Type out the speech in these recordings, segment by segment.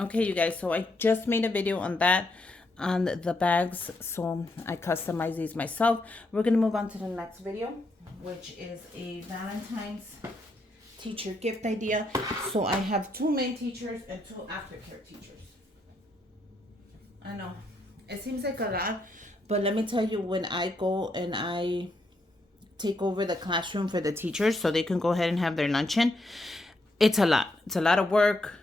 Okay, you guys, so I just made a video on that, on the bags, so I customize these myself. We're gonna move on to the next video, which is a Valentine's teacher gift idea. So I have 2 main teachers and 2 aftercare teachers. I know it seems like a lot, but let me tell you, when I go and I take over the classroom for the teachers so they can go ahead and have their luncheon, it's a lot. It's a lot of work.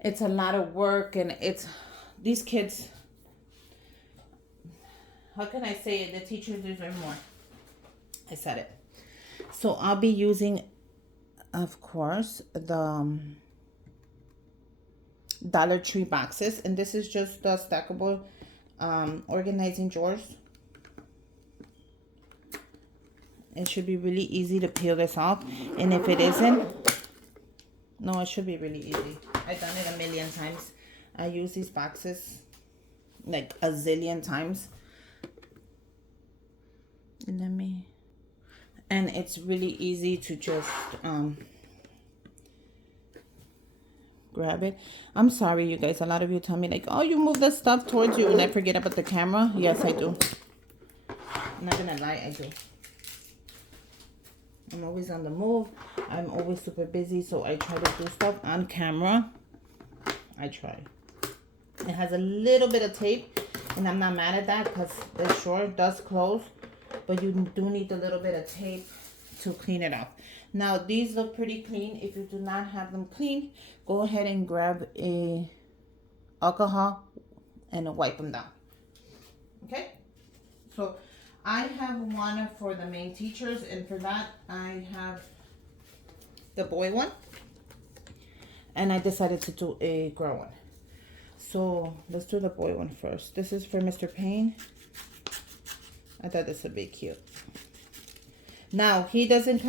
It's a lot of work, and it's these kids. How can I say it? The teachers deserve more. I said it. So I'll be using, of course, the Dollar Tree boxes, and this is just the stackable organizing drawers. It should be really easy to peel this off, and if it isn't, no, it should be really easy. I've done it a million times. I use these boxes like a zillion times. And it's really easy to just grab it. I'm sorry, you guys. A lot of you tell me like, oh, you move the stuff towards you and I forget about the camera. Yes, I do. I'm not gonna lie, I do. I'm always on the move. I'm always super busy, so I try to do stuff on camera. I try. It has a little bit of tape, and I'm not mad at that because it sure does close, but you do need a little bit of tape to clean it up. Now, these look pretty clean. If you do not have them clean, go ahead and grab a alcohol and wipe them down. Okay? So I have one for the main teachers, and for that I have the boy one, and I decided to do a girl one. So let's do the boy one first. This is for Mr. Payne. I thought this would be cute. Now he doesn't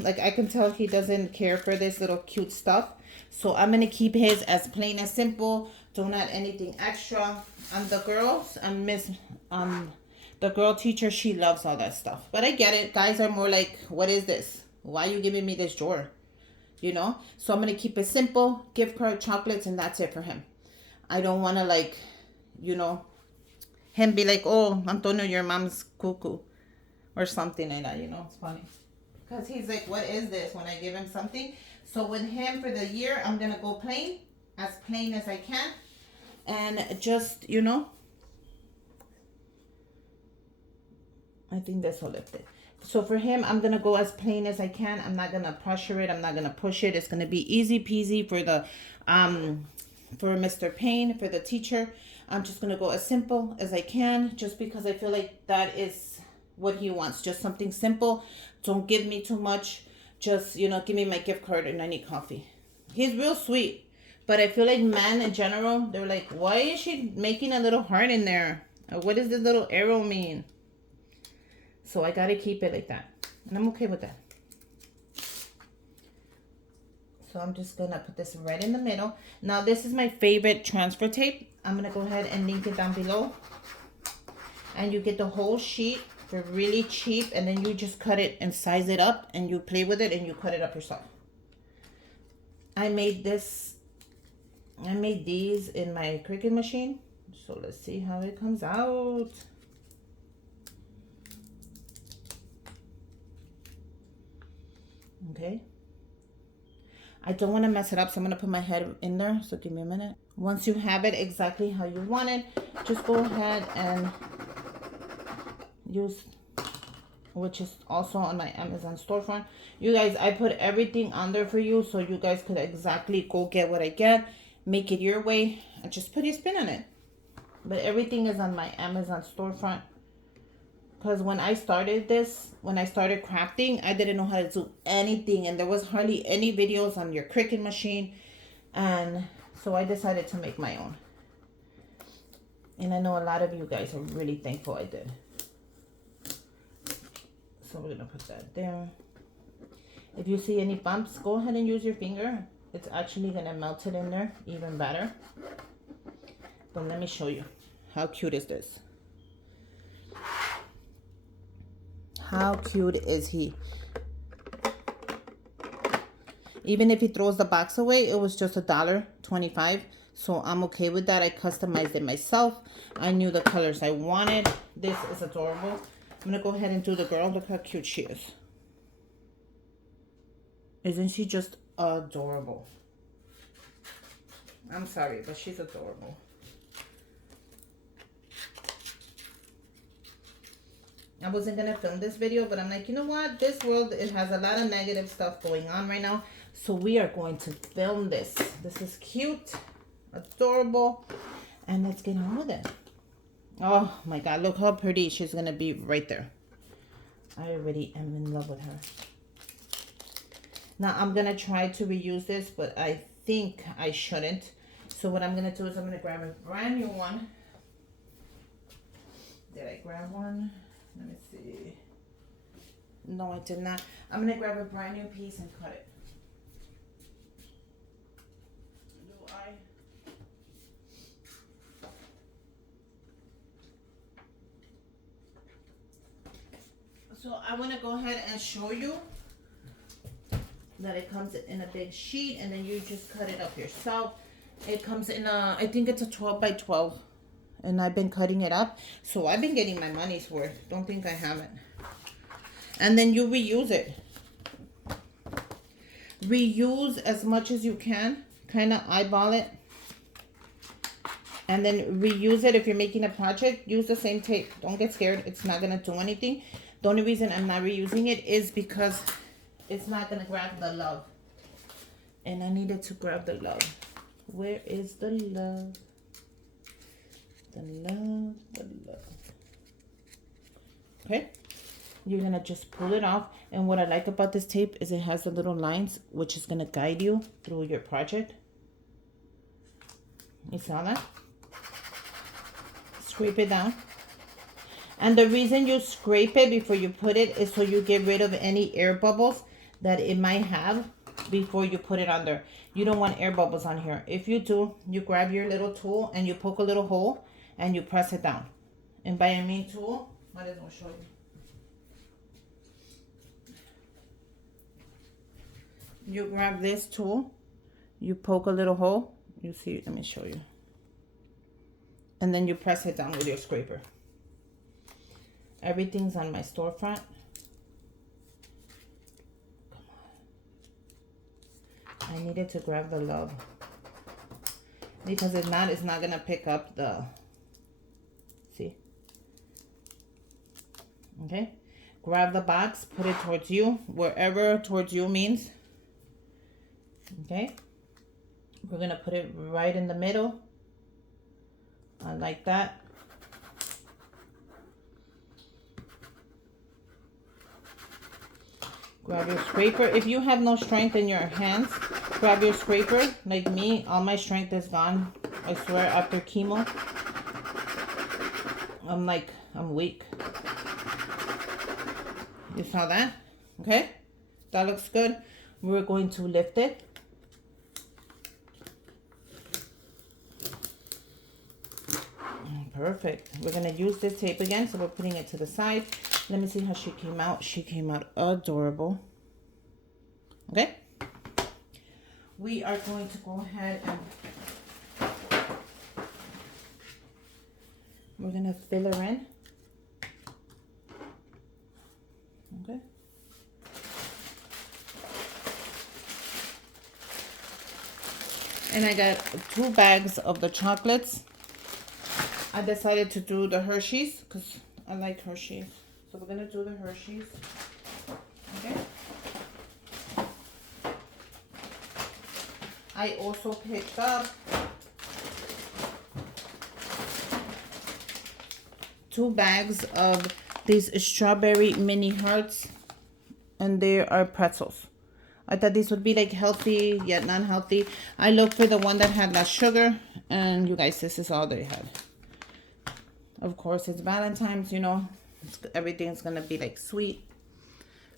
like, I can tell he doesn't care for this little cute stuff, so I'm gonna keep his as plain as simple. Don't add anything extra. The girls, the girl teacher, she loves all that stuff. But I get it. Guys are more like, what is this? Why are you giving me this drawer? You know? So I'm going to keep it simple. Gift card, chocolates, and that's it for him. I don't want to, like, you know, him be like, oh, Antonio, your mom's cuckoo. Or something like that, you know? It's funny. Because he's like, what is this? When I give him something. So with him for the year, I'm going to go plain. As plain as I can. And just, you know, I think this will lift it. So for him, I'm going to go as plain as I can. I'm not going to pressure it. I'm not going to push it. It's going to be easy peasy for the, for Mr. Payne, for the teacher. I'm just going to go as simple as I can, just because I feel like that is what he wants. Just something simple. Don't give me too much. Just, you know, give me my gift card and I need coffee. He's real sweet. But I feel like men in general, they're like, why is she making a little heart in there? What does this little arrow mean? So I got to keep it like that. And I'm okay with that. So I'm just going to put this right in the middle. Now, this is my favorite transfer tape. I'm going to go ahead and link it down below. And you get the whole sheet for really cheap. And then you just cut it and size it up. And you play with it and you cut it up yourself. I made these in my Cricut machine. So let's see how it comes out. Okay. I don't want to mess it up, so I'm going to put my head in there. So give me a minute. Once you have it exactly how you want it, just go ahead and use, which is also on my Amazon storefront. You guys, I put everything on there for you so you guys could exactly go get what I get. Make it your way and just put your spin on it. But everything is on my Amazon storefront. Because when I started crafting, I didn't know how to do anything. And there was hardly any videos on your Cricut machine. And so I decided to make my own. And I know a lot of you guys are really thankful I did. So we're going to put that there. If you see any bumps, go ahead and use your finger. It's actually going to melt it in there even better. But let me show you. How cute is this? How cute is he? Even if he throws the box away, it was just $1.25. So I'm okay with that. I customized it myself. I knew the colors I wanted. This is adorable. I'm gonna go ahead and do the girl. Look how cute she is. Isn't she just adorable? I'm sorry, but she's adorable. I wasn't gonna film this video, but I'm like, you know what? This world, it has a lot of negative stuff going on right now. So we are going to film this. This is cute, adorable, and let's get on with it. Oh my God, look how pretty she's gonna be right there. I already am in love with her. Now I'm gonna try to reuse this, but I think I shouldn't. So what I'm gonna do is I'm gonna grab a brand new one. Did I grab one? Let me see. No, I did not. I'm gonna grab a brand new piece and cut it. Do I? So I want to go ahead and show you that it comes in a big sheet, and then you just cut it up yourself. It comes in a, I think it's a 12 by 12, and I've been cutting it up, so I've been getting my money's worth. Don't think I haven't. And then you reuse it. Reuse as much as you can. Kind of eyeball it, and then reuse it. If you're making a project, use the same tape. Don't get scared. It's not gonna do anything. The only reason I'm not reusing it is because it's not gonna grab the love, and I needed to grab the love. Where is the love? The love, the love. Okay, you're gonna just pull it off. And what I like about this tape is it has the little lines, which is gonna guide you through your project. You saw that? Scrape it down. And the reason you scrape it before you put it is so you get rid of any air bubbles that it might have before you put it on there. You don't want air bubbles on here. If you do, you grab your little tool and you poke a little hole and you press it down. And by a mean tool, might as well show you. You grab this tool, you poke a little hole. You see, let me show you. And then you press it down with your scraper. Everything's on my storefront. Come on. I needed to grab the love. Because if not, it's not gonna pick up the, see? Okay? Grab the box, put it towards you, wherever towards you means. Okay? We're gonna put it right in the middle. Like that. Grab your scraper. If you have no strength in your hands, grab your scraper. Like me, all my strength is gone. I swear, after chemo, I'm weak. You saw that? Okay? That looks good. We're going to lift it. Perfect. We're going to use this tape again, so we're putting it to the side. Let me see how she came out. She came out adorable. Okay? We are going to go ahead and we're going to fill her in. Okay? And I got 2 bags of the chocolates. I decided to do the Hershey's because I like Hershey's. So we're going to do the Hershey's. Okay. I also picked up 2 bags of these strawberry mini hearts. And they are pretzels. I thought these would be like healthy yet non-healthy. I looked for the one that had less sugar. And you guys, this is all they had. Of course, it's Valentine's, you know. Everything's going to be like sweet.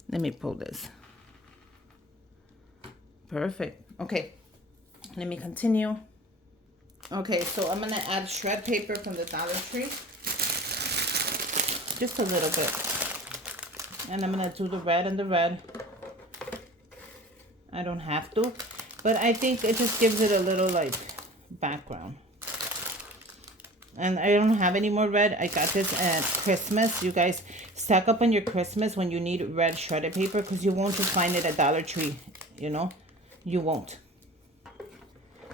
Let me pull this. Perfect. Okay. Let me continue. Okay, so I'm going to add shred paper from the Dollar Tree. Just a little bit. And I'm going to do the red and the red. I don't have to, but I think it just gives it a little like background. And I don't have any more red. I got this at Christmas. You guys stack up on your Christmas when you need red shredded paper, because you won't just find it at Dollar Tree, you know. You won't.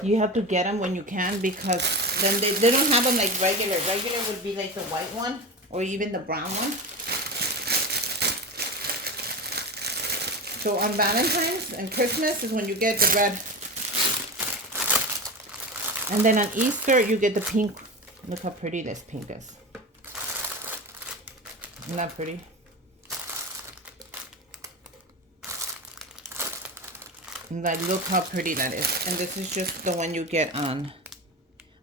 You have to get them when you can, because then they don't have them like regular. Regular would be like the white one or even the brown one. So on Valentine's and Christmas is when you get the red. And then on Easter, you get the pink. Look how pretty this pink is. Isn't that pretty? And like, look how pretty that is. And this is just the one you get on.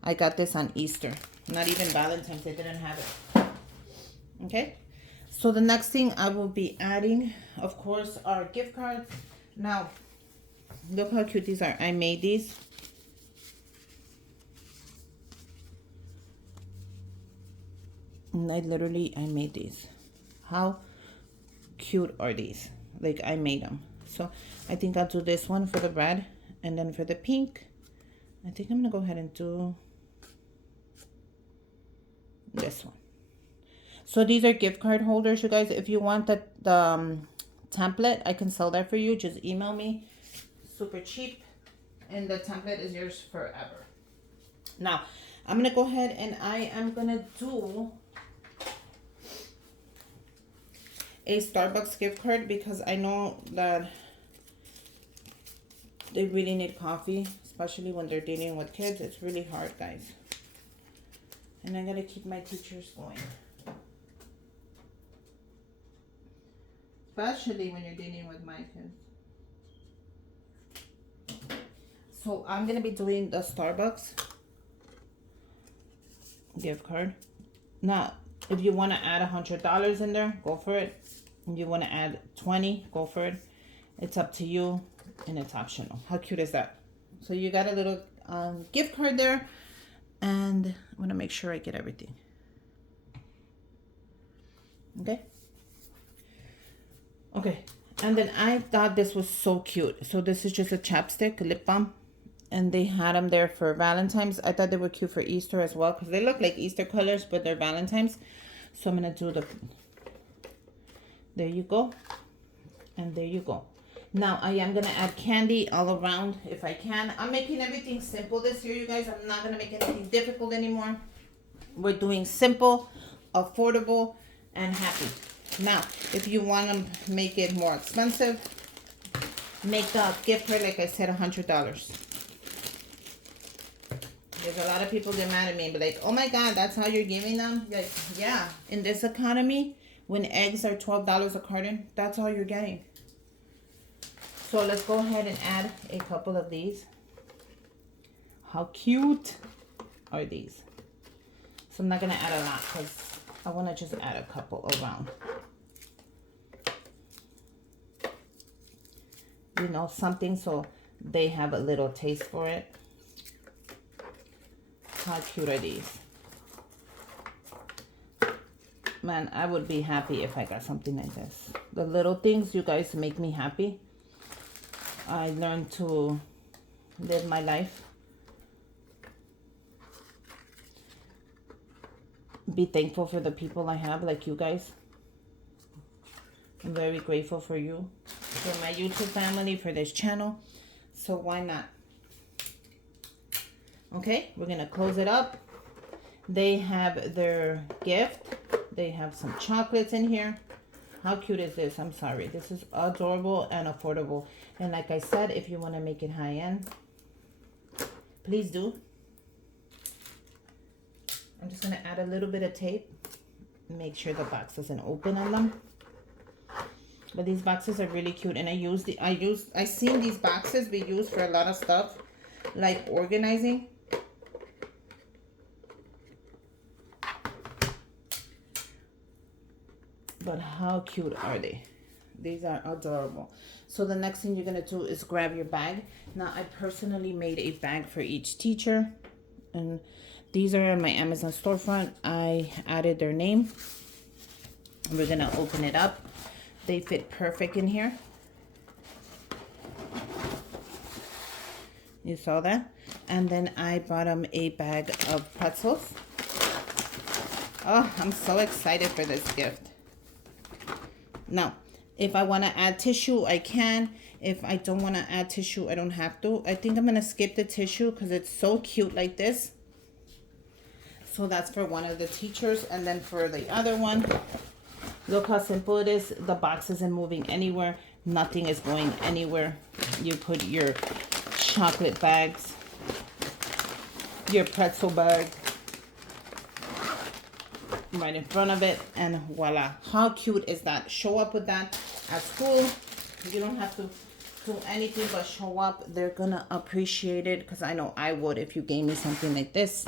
I got this on Easter. Not even Valentine's. They didn't have it. Okay. So the next thing I will be adding, of course, are gift cards. Now, look how cute these are. I made these. And I made these. How cute are these? Like, I made them. So I think I'll do this one for the red, and then for the pink, I think I'm gonna go ahead and do this one. So these are gift card holders, you guys. If you want the template, I can sell that for you. Just email me. Super cheap, and the template is yours forever. Now I'm gonna go ahead and I am gonna do a Starbucks gift card, because I know that they really need coffee, especially when they're dealing with kids. It's really hard, guys. And I gotta keep my teachers going. Especially when you're dealing with my kids. So I'm gonna be doing the Starbucks gift card. Now, if you want to add $100 in there, go for it. If you want to add 20, go for it. It's up to you, and it's optional. How cute is that? So you got a little gift card there, and I want to make sure I get everything. Okay. Okay. And then I thought this was so cute. So this is just a chapstick, lip balm. And they had them there for Valentine's. I thought they were cute for Easter as well, because they look like Easter colors, but they're Valentine's. So I'm going to do the... There you go. And there you go. Now, I am going to add candy all around if I can. I'm making everything simple this year, you guys. I'm not going to make anything difficult anymore. We're doing simple, affordable, and happy. Now, if you want to make it more expensive, make the gift card, like I said, $100. There's a lot of people get mad at me and be like, oh my God, that's how you're giving them? Like, yeah, in this economy, when eggs are $12 a carton, that's all you're getting. So let's go ahead and add a couple of these. How cute are these? So I'm not going to add a lot, because I want to just add a couple around. You know, something so they have a little taste for it. How cute are these? Man, I would be happy if I got something like this. The little things, you guys, make me happy. I learned to live my life. Be thankful for the people I have, like you guys. I'm very grateful for you, for my YouTube family, for this channel. So why not? Okay, we're going to close it up. They have their gift. They have some chocolates in here. How cute is this? I'm sorry. This is adorable and affordable. And like I said, if you want to make it high-end, please do. I'm just going to add a little bit of tape. Make sure the box doesn't open on them. But these boxes are really cute. And I seen these boxes be used for a lot of stuff, like organizing. But how cute are they? These are adorable. So the next thing you're going to do is grab your bag. Now, I personally made a bag for each teacher. And these are on my Amazon storefront. I added their name. We're going to open it up. They fit perfect in here. You saw that? And then I bought them a bag of pretzels. Oh, I'm so excited for this gift. Now, if I want to add tissue, I can. If I don't want to add tissue, I don't have to. I think I'm going to skip the tissue because it's so cute like this. So that's for one of the teachers. And then for the other one, look how simple it is. The box isn't moving anywhere. Nothing is going anywhere. You put your chocolate bags, your pretzel bag right in front of it, and voila. How cute is that? Show up with that at school. You don't have to do anything but show up. They're gonna appreciate it, because I know I would if you gave me something like this.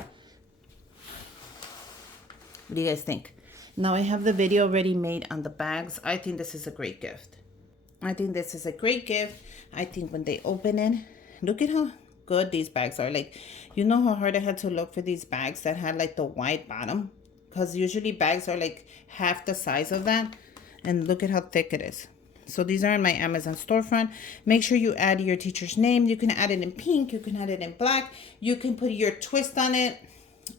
What do you guys think? Now I have the video already made on the bags. I think this is a great gift. I think this is a great gift. I think when they open it, look at how good these bags are. Like, you know how hard I had to look for these bags that had like the wide bottom? Because usually bags are like half the size of that. And look at how thick it is. So these are in my Amazon storefront. Make sure you add your teacher's name. You can add it in pink. You can add it in black. You can put your twist on it.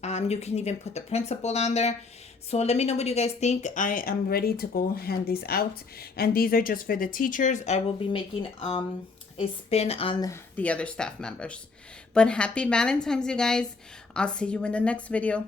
You can even put the principal on there. So let me know what you guys think. I am ready to go hand these out. And these are just for the teachers. I will be making a spin on the other staff members. But happy Valentine's, you guys. I'll see you in the next video.